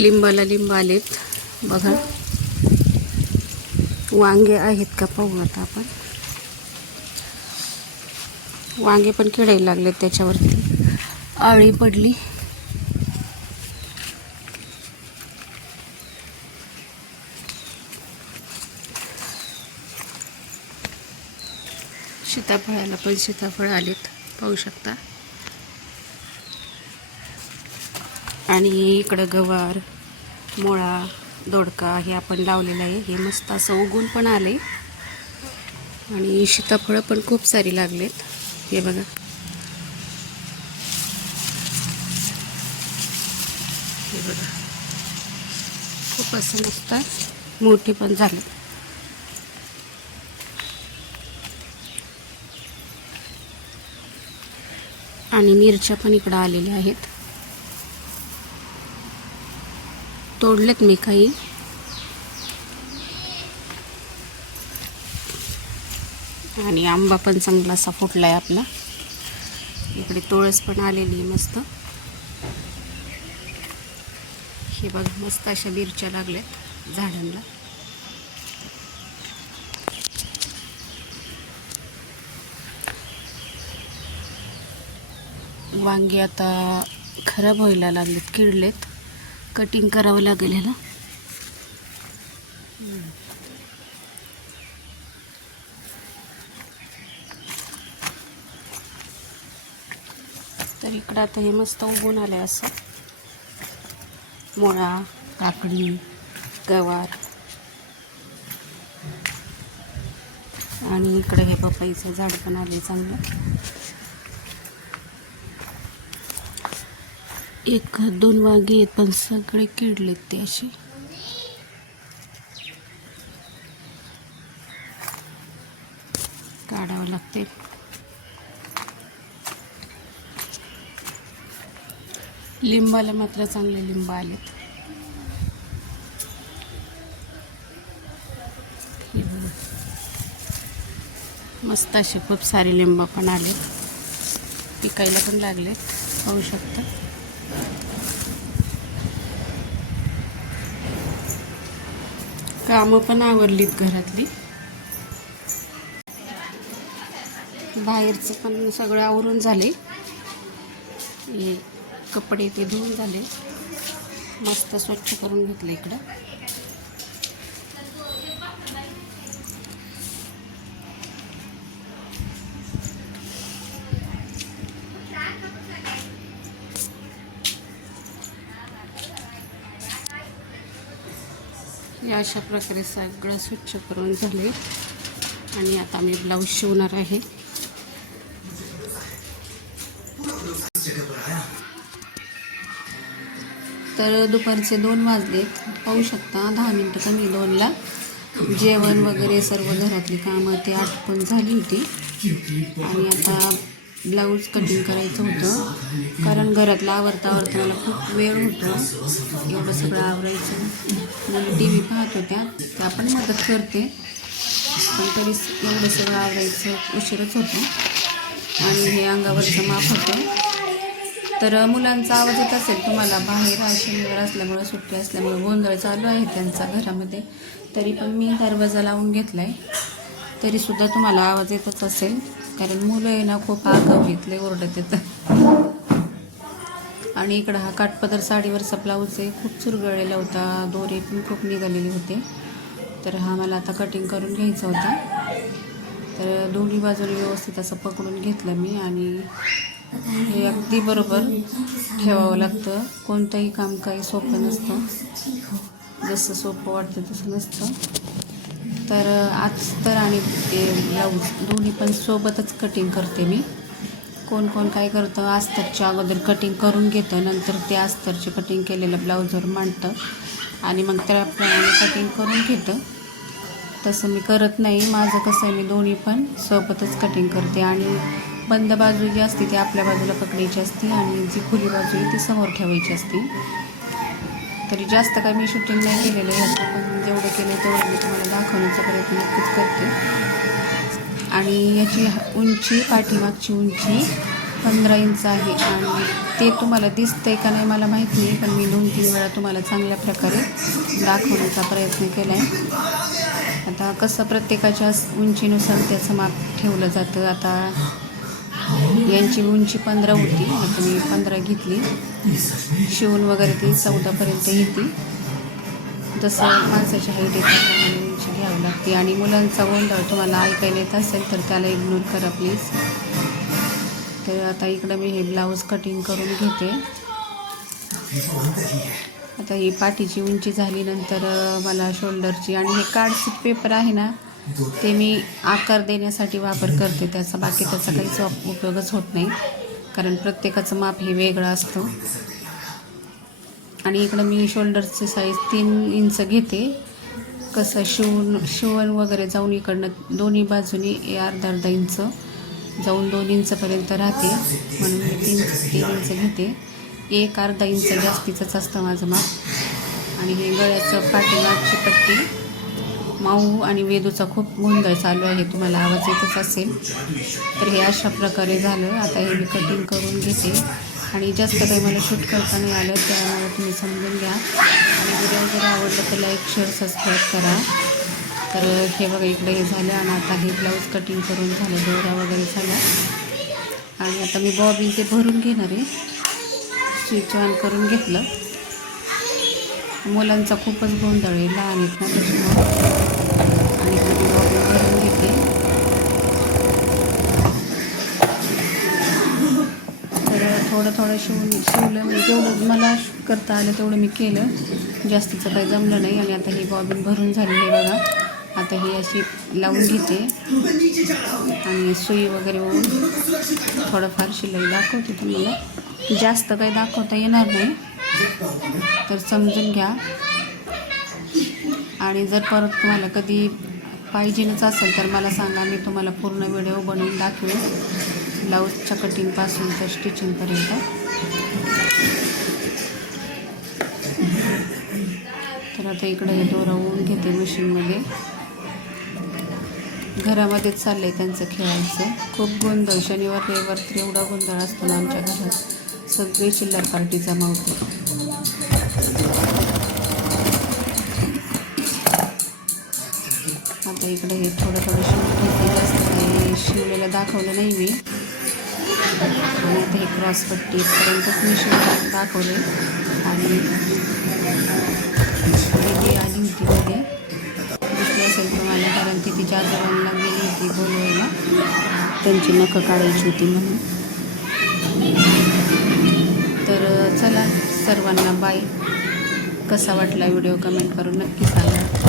लिंबाला लिंब आलेत बघा. वांगे आहेत का पाहू आता आपण. वांगे पण किडायला लागलेत, त्याच्यावरती आळी पडली. सीताफळाला पण सीताफळ आलेत पाहू शकता. आणि इकडं गवार, मुळा, दोडका हे आपण लावलेलं आहे. हे मस्त असं उगून पण आले. आणि सीताफळं पण खूप सारी लागलेत. हे बघा, हे बघा, खूप असं मस्त मोठी पण झाले. आणि मिरच्या पण इकडं आलेल्या आहेत. तोडलेत मी काही. आणि आंबा पण चांगला असा फुटलाय आपला. इकडे तुळस पण आलेली मस्त. हे बघा, मस्त अशा मिरच्या लागल्यात झाडांना. वांगी आता खराब व्हायला लागलेत, किडलेत. कटिंग करावं लागेल ह्याला. तर इकडं आता हे मस्त उगवून आलंय असं. मुळा, काकडी, गवार. आणि इकडे हे पपईचं झाड पण आले चांगलं. एक दोन वांगी आहेत पण सगळे किडलेत ते असे. काढावं लागते. लिंबाला मात्र चांगले लिंब आलेत. मस्त असे खूप सारे लिंब पण आले. पिकायला पण लागले पाहू शकता. कामं पण आवरलीत घरातली. बाहेरचं पण सगळं आवरून झाले. हे कपडे ते धुवून झाले. मस्त स्वच्छ करून घेतलं इकडं. हे अशा प्रकारे सगळं स्वच्छ करून झाले. आणि आता मी ब्लाऊज शिवणार आहे. तर दुपारचे 2 वाजलेत पाहू शकता. 10 मिनटं कमी 2ला जेवण वगैरे सर्व घरातली कामं ते आटपून झाली होती. आणि आता ब्लाऊज कटिंग करायचं होतं, कारण घरातलं आवरता मला खूप वेळ होतो. एवढं सगळं आवरायचं. मुली टी व्ही पाहत होत्या, त्या पण मदत करते, पण तरी एवढं सगळं आवरायचं उशीरच होतो. आणि हे अंगावरचं माप होतं. तर मुलांचा आवाज येत असेल तुम्हाला. बाहेर शनिवार असल्यामुळं, सुट्टी असल्यामुळं गोंधळ चालू आहे त्यांचा घरामध्ये. तरी पण मी दरवाजा लावून घेतला आहे. तरीसुद्धा तुम्हाला आवाज येतच असेल, कारण मुलं आहे ना खूप आगाऊ आहेत, लय ओरडत येतं. आणि इकडं हा काठपदर साडीवरचा ब्लाऊज आहे, खूप चुरगळलेला होता. दोरे पण खूप निघालेले होते. तर हा मला आता कटिंग करून घ्यायचा होता. तर दोन्ही बाजूने व्यवस्थित असं पकडून घेतलं मी. आणि हे अगदी बरोबर ठेवावं लागतं. कोणतंही काम काही सोपं नसतं. जसं सोपं वाटतं तसं नसतं. तर अस्तर आणि ब्लाऊज दोन्ही पण सोबतच कटिंग करते मी. कोण कोण काय करतं, अस्तरच्या अगोदर कटिंग करून घेतं, नंतर ते अस्तरचे कटिंग केलेलं ब्लाऊजवर मांडतं आणि मग त्याप्रमाणे कटिंग करून घेतं. तसं मी करत नाही. माझं कसं आहे, मी दोन्ही पण सोबतच कटिंग करते. आणि बंद बाजू जी असते ती आपल्या बाजूला पकडायची असते आणि जी खुली बाजू आहे ती समोर ठेवायची असते. तरी जास्त काय मी शूटिंग नाही केलेलं आहे, पण जेवढं केलं तेवढं मी तुम्हाला दाखवण्याचा प्रयत्न नक्कीच करते. आणि याची उंची, पाठीमागची उंची 15 इंच आहे आणि ते तुम्हाला दिसतंय का नाही मला माहीत नाही, पण मी 2-3 वेळा तुम्हाला चांगल्या प्रकारे दाखवण्याचा प्रयत्न केला आहे. आता कसं प्रत्येकाच्या उंचीनुसार त्याचं माप ठेवलं जातं. आता यांची उंची 15 होती, आता मी 15 घेतली. शिवून वगैरे ती 14पर्यंत येते. जसं माणसाची हाईट येते त्याप्रमाणे उंची घ्यावी लागते. आणि मुलांचा गोंधळ तुम्हाला ऐकायला येत असेल तर त्याला इग्नोर करा प्लीज. तर आता इकडं मी हे ब्लाऊज कटिंग करून घेते. आता ही पाठीची उंची झालीनंतर मला शोल्डरची आणि हे कार्डशीट पेपर आहे ना, ते मी आकार देण्यासाठी वापर करते त्याचा. बाकी त्याचा काहीच उपयोगच होत नाही, कारण प्रत्येकाचं माप हे वेगळं असतं. आणि इकडं मी शोल्डरची साईज 3 इंच घेते. कसं शिवण वगैरे जाऊन इकडनं दोन्ही बाजूनी अर्धा इंच जाऊन 2 इंचपर्यंत राहते, म्हणून मी 3 इंच घेते. एक अर्धा इंच जास्तीचंच असतं माझं माप. आणि हे गळ्याचं पाठीमागची पट्टी माऊ आणि वेदूचा खूप गोंधळ चालू आहे, तुम्हाला आवाज येतच असेल. तर हे अशा प्रकारे झालं. आता हे मी कटिंग करून घेते. आणि जास्त काही मला शूट करता नाही आलं, त्यामुळे तुम्ही समजून घ्या. आणि व्हिडिओ जर आवडलं तर लाईक, शेअर, सबस्क्राईब करा. तर हे बघा इकडे हे झालं. आणि आता हे ब्लाऊज कटिंग करून झालं, दोरा वगैरे झाला. आणि आता मी बॉबिन ते भरून घेणार आहे. स्विच ऑन करून घेतलं. मुलांचा खूपच गोंधळ आहे, लहान आहेत ना त्याच्यामुळे. आणि मी बॉबिन भरून घेते. तर थोडं शिवलं, म्हणजे जेवढं मला करता आलं तेवढं मी केलं, जास्तीचं काही जमलं नाही. आणि आता ही बॉबिन भरून झाली आहे बघा. आता ही अशी लावून घेते आणि सुई वगैरे होऊन थोडंफार शिलाई दाखवते तुम्हाला. जास्त काही दाखवता येणार नाही, तर समजून घ्या. आणि जर परत तुम्हाला कधी पाहिजेच असेल तर मला सांगा, मी तुम्हाला पूर्ण व्हिडिओ बनवून दाखवेन, ब्लाऊजच्या कटिंगपासून तर स्टिचिंगपर्यंत. तर आता इकडे हे दोरा होऊन घेते मशीनमध्ये. घरामध्येच चाललं आहे त्यांचं खेळायचं. खूप गोंधळ, शनिवार रविवार तर एवढा गोंधळ असतो ना आमच्या घरात. सगळी चिल्लर पार्टी जमावते. आता इकडे हे थोडं शिवून घेते, जास्त काही शिवलेलं दाखवलं नाही मी. आणि आता हे क्रॉस पट्टीपर्यंतच मी शिवून दाखवले. आणि दीदी आली होती मध्ये, दिसली असेल तुम्हाला, कारण ती तिच्या आजोबांना गेली होती बोलवायला, त्यांची नखं काढायची होती म्हणून. तर चला सर्वांना बाय. कसा वाटला व्हिडिओ कमेंट करून नक्की सांगा.